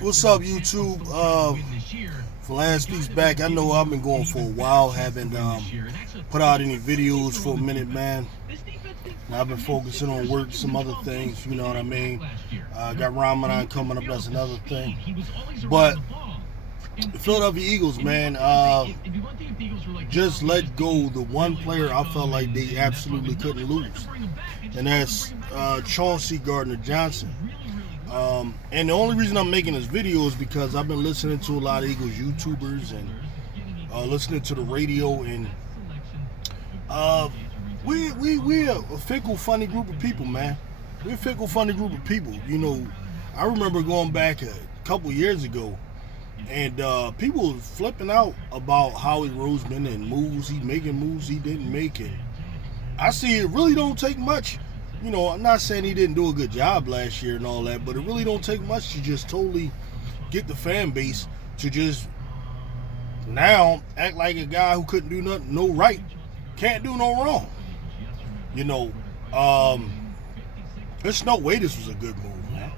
What's up, YouTube? For last week's back, I know I've been going for a while, haven't put out any videos for a minute, man. I've been focusing on work, some other things, you know what I mean? Got Ramadan coming up, that's another thing. But the Philadelphia Eagles, man, just let go the one player I felt like they absolutely couldn't lose, and that's Chauncey Gardener Johnson. And the only reason I'm making this video is because I've been listening to a lot of Eagles YouTubers and listening to the radio, and we're a fickle, funny group of people, man. We're a fickle, funny group of people. You know, I remember going back a couple years ago, and people were flipping out about Howie Roseman and moves he making, moves he didn't make. And I see it really don't take much. You know, I'm not saying he didn't do a good job last year and all that, but it really don't take much to just totally get the fan base to just now act like a guy who couldn't do nothing, no right, can't do no wrong. You know, there's no way this was a good move, man.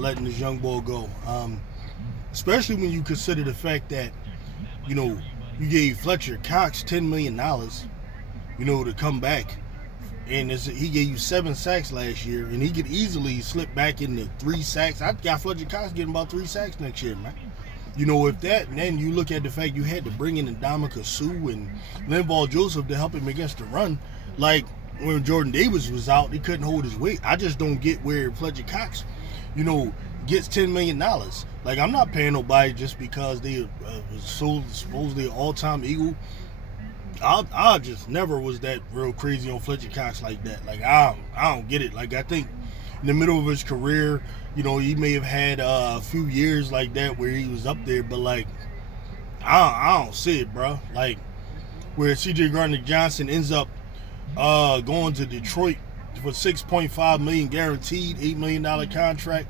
Letting this young boy go. Especially when you consider the fact that, you know, you gave Fletcher Cox $10 million, you know, to come back. And he gave you 7 sacks last year, and he could easily slip back into 3 sacks. I got Fletcher Cox getting about 3 sacks next year, man. You know, if that, and then you look at the fact you had to bring in Ndamukong Suh and Linval Joseph to help him against the run. Like, when Jordan Davis was out, he couldn't hold his weight. I just don't get where Fletcher Cox, you know, gets $10 million. Like, I'm not paying nobody just because they supposedly an all-time Eagle. I just never was that real crazy on Fletcher Cox like that. Like, I don't get it. Like, I think in the middle of his career, you know, he may have had a few years like that where he was up there, but like, I don't see it, bro. Like, where CJ Gardener Johnson ends up going to Detroit for $6.5 million guaranteed, $8 million contract.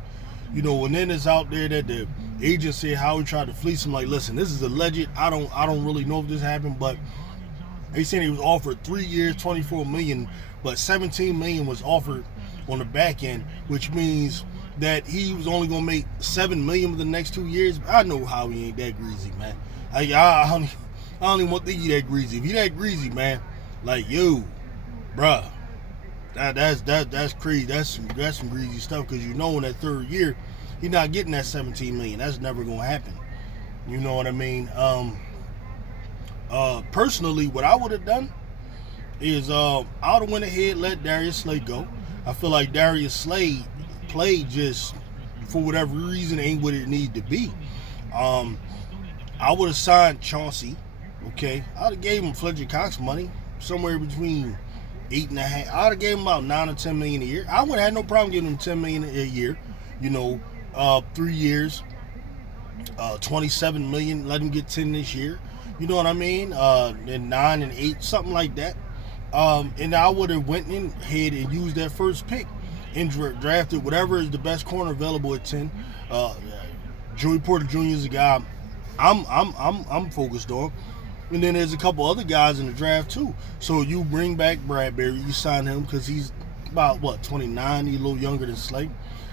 You know, and then it's out there that the agent said how he tried to fleece him. Like, listen, this is alleged. I don't really know if this happened, but they said he was offered 3 years, $24 million, but $17 million was offered on the back end, which means that he was only gonna make $7 million for the next 2 years. I know how he ain't that greasy, man. I don't even want to think he that greasy. If he that greasy, man, like, yo, bruh, that's crazy. That's some greasy stuff, because you know in that 3rd year he's not getting that $17 million. That's never gonna happen. You know what I mean? Personally, what I would have done is I would have went ahead, let Darius Slay go. I feel like Darius Slay played just for whatever reason ain't what it needed to be. I would have signed Chauncey. Okay, I'd have gave him Fletcher Cox money, somewhere between 8.5. I'd have gave him about $9 or $10 million a year. I would have had no problem giving him $10 million a year. You know, 3 years, $27 million. Let him get 10 this year. You know what I mean? And 9 and 8, something like that. And I would have went in ahead and used that first pick and drafted whatever is the best corner available at 10. Joey Porter Jr. is a guy I'm focused on. And then there's a couple other guys in the draft too. So you bring back Bradbury, you sign him because he's about 29. He's a little younger than Slay.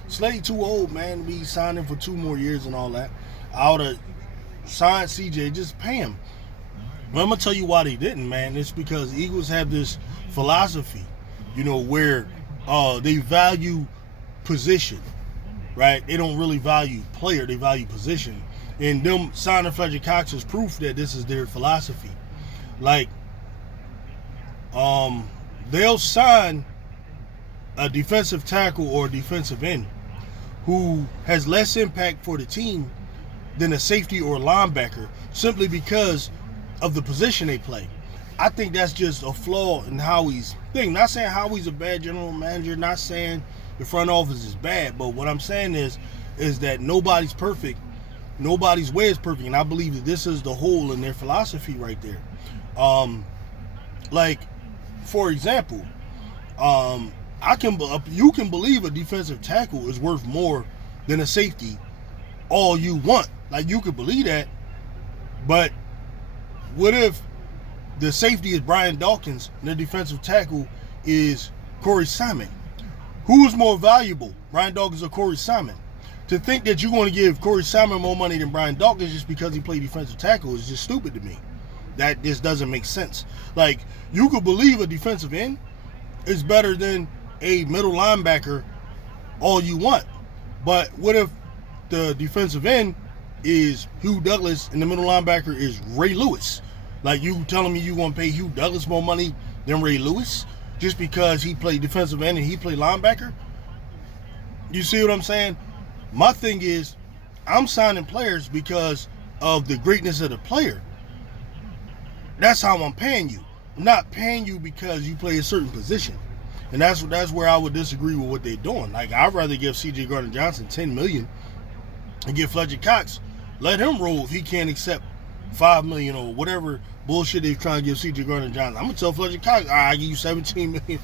Slay too old, man. We signed him for 2 more years and all that. I would have signed CJ, just pay him. But I'm gonna tell you why they didn't, man. It's because Eagles have this philosophy, you know, where they value position, right? They don't really value player, they value position. And them signing Fletcher Cox is proof that this is their philosophy. Like, they'll sign a defensive tackle or a defensive end who has less impact for the team than a safety or a linebacker, simply because of the position they play. I think that's just a flaw in Howie's thing. Not saying Howie's a bad general manager, not saying the front office is bad, but what I'm saying is that nobody's perfect. Nobody's way is perfect, and I believe that this is the hole in their philosophy right there. Like, for example, you can believe a defensive tackle is worth more than a safety all you want. Like, you could believe that, but what if the safety is Brian Dawkins and the defensive tackle is Corey Simon? Who is more valuable, Brian Dawkins or Corey Simon? To think that you're going to give Corey Simon more money than Brian Dawkins just because he played defensive tackle is just stupid to me. That just doesn't make sense. Like, you could believe a defensive end is better than a middle linebacker all you want. But what if the defensive end is Hugh Douglas and the middle linebacker is Ray Lewis? Like, you telling me you want to pay Hugh Douglas more money than Ray Lewis just because he played defensive end and he played linebacker? You see what I'm saying? My thing is, I'm signing players because of the greatness of the player. That's how I'm paying you. I'm not paying you because you play a certain position. And that's where I would disagree with what they're doing. Like, I'd rather give CJ Gardener Johnson $10 million and give Fletcher Cox, let him roll if he can't accept $5 million or whatever bullshit they're trying to give CJ Gardener Johnson. I'm gonna tell Fletcher Cox, all right, I give you $17 million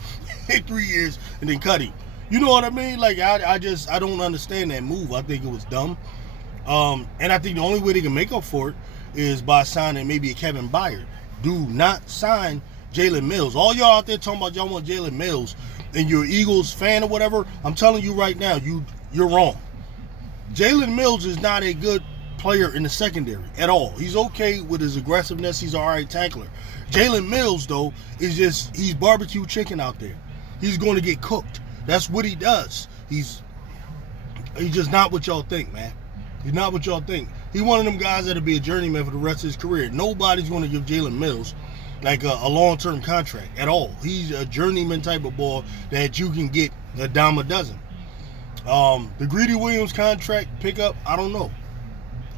in 3 years and then cut him. You know what I mean? Like, I don't understand that move. I think it was dumb. And I think the only way they can make up for it is by signing maybe a Kevin Byard. Do not sign Jalen Mills. All y'all out there talking about y'all want Jalen Mills and you're an Eagles fan or whatever, I'm telling you right now, you're wrong. Jalen Mills is not a good player in the secondary at all. He's okay with his aggressiveness. He's an all right tackler. Jalen Mills, though, he's barbecue chicken out there. He's going to get cooked. That's what he does. He's just not what y'all think, man. He's not what y'all think. He's one of them guys that'll be a journeyman for the rest of his career. Nobody's going to give Jalen Mills like a long-term contract at all. He's a journeyman type of ball that you can get a dime a dozen. The Greedy Williams contract pickup, I don't know.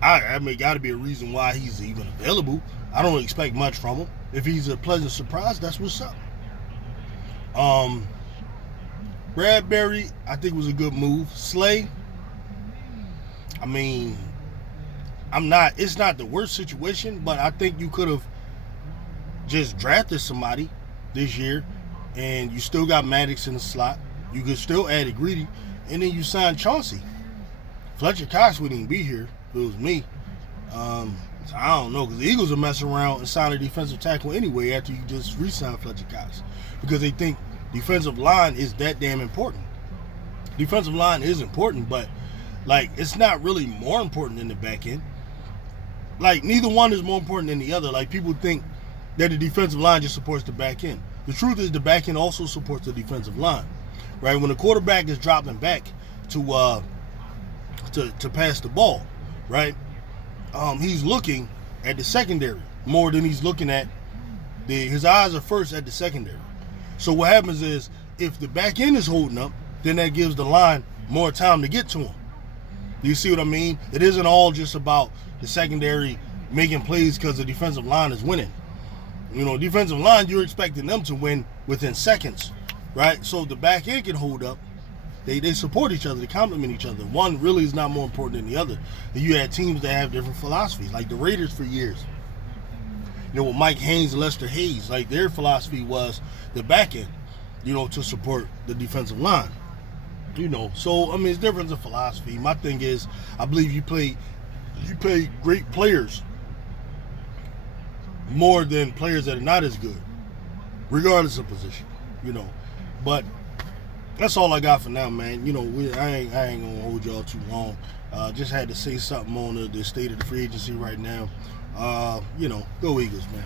I mean, got to be a reason why he's even available. I don't expect much from him. If he's a pleasant surprise, that's what's up. Bradbury, I think was a good move. Slay, I mean, it's not the worst situation, but I think you could have just drafted somebody this year and you still got Maddox in the slot. You could still add a Greedy, and then you signed Chauncey. Fletcher Cox wouldn't even be here if it was me. So I don't know, because the Eagles are messing around and sign a defensive tackle anyway after you just re-sign Fletcher Cox, because they think defensive line is that damn important. Defensive line is important, but like, it's not really more important than the back end. Like, neither one is more important than the other. Like, people think that the defensive line just supports the back end. The truth is the back end also supports the defensive line, right? When the quarterback is dropping back to pass the ball, right? He's looking at the secondary more than he's looking at his eyes are first at the secondary. So what happens is, if the back end is holding up, then that gives the line more time to get to him. Do you see what I mean? It isn't all just about the secondary making plays because the defensive line is winning. You know, defensive line, you're expecting them to win within seconds, right? So the back end can hold up. They support each other. They complement each other. One really is not more important than the other. And you had teams that have different philosophies, like the Raiders for years. You know, with Mike Haynes and Lester Hayes, like, their philosophy was the back end, you know, to support the defensive line. You know, so, I mean, it's different in philosophy. My thing is, I believe you pay great players more than players that are not as good, regardless of position, you know. But that's all I got for now, man. You know, I ain't gonna hold y'all too long. Just had to say something on the state of the free agency right now. You know, go Eagles, man.